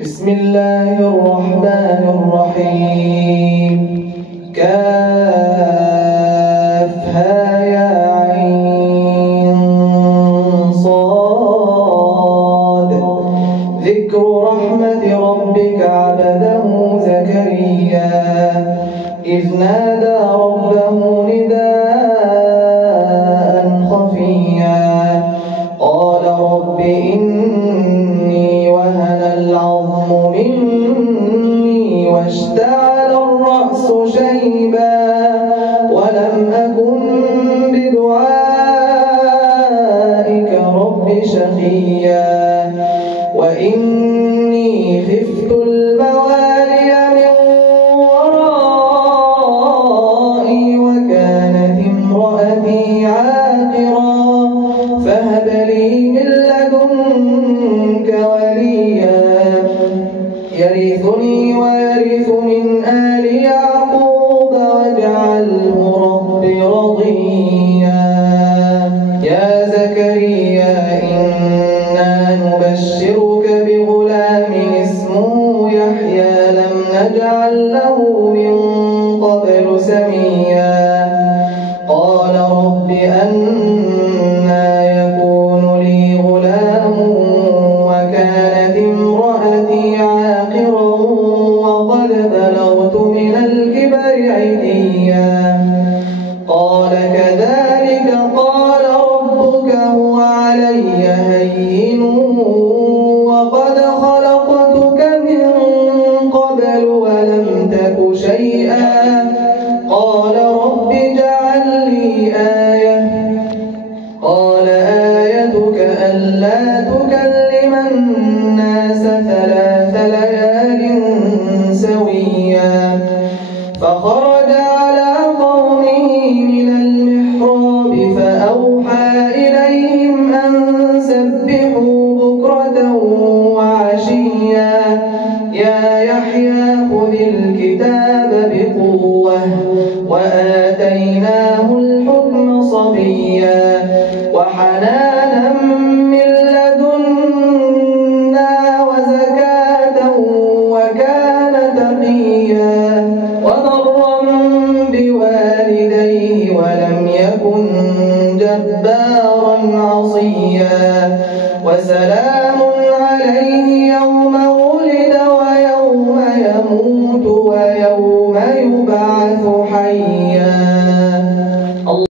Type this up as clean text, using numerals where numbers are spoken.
بسم الله الرحمن الرحيم. كافها يا عين صاد. ذكر رحمة ربك عبده زكريا إذ نادى ربه نداء خفيا قال رب إني وهن العظم مني واشتعل الرأس شيبا ولم أكن بدعائك رب شقيا وإني خفت الموالي من ورائي وكانت امرأتي عاقرا فهب لي من لدنك وليا يرثني ويرث من آل يعقوب واجعله رب رضيا. يا زكريا إنا نبشرك بغلام اسمه يحيى لم نجعل له من قبل سميا قال رب أنى يكون لي غلام وكانت امرأتي عاقرا وقد بلغت من الكبر عتيا قال كذلك قال ربك هو علي هين وقد خلقتك من قبل ولم تك شيئا قال رب اجعل لي آية قال آيتك ألا تكلم الناس 3 ليال سويا فخرج على قومه من المحراب فأوحى إليهم أن سبحوا بكرة وعشيا يا يحيى خذ الكتاب بقوة وآتيناه الحكم صبيا وحنانا من لدنا وزكاة وكان تقيا وبرا بوالديه ولم يكن جبارا عصيا وسلام عليه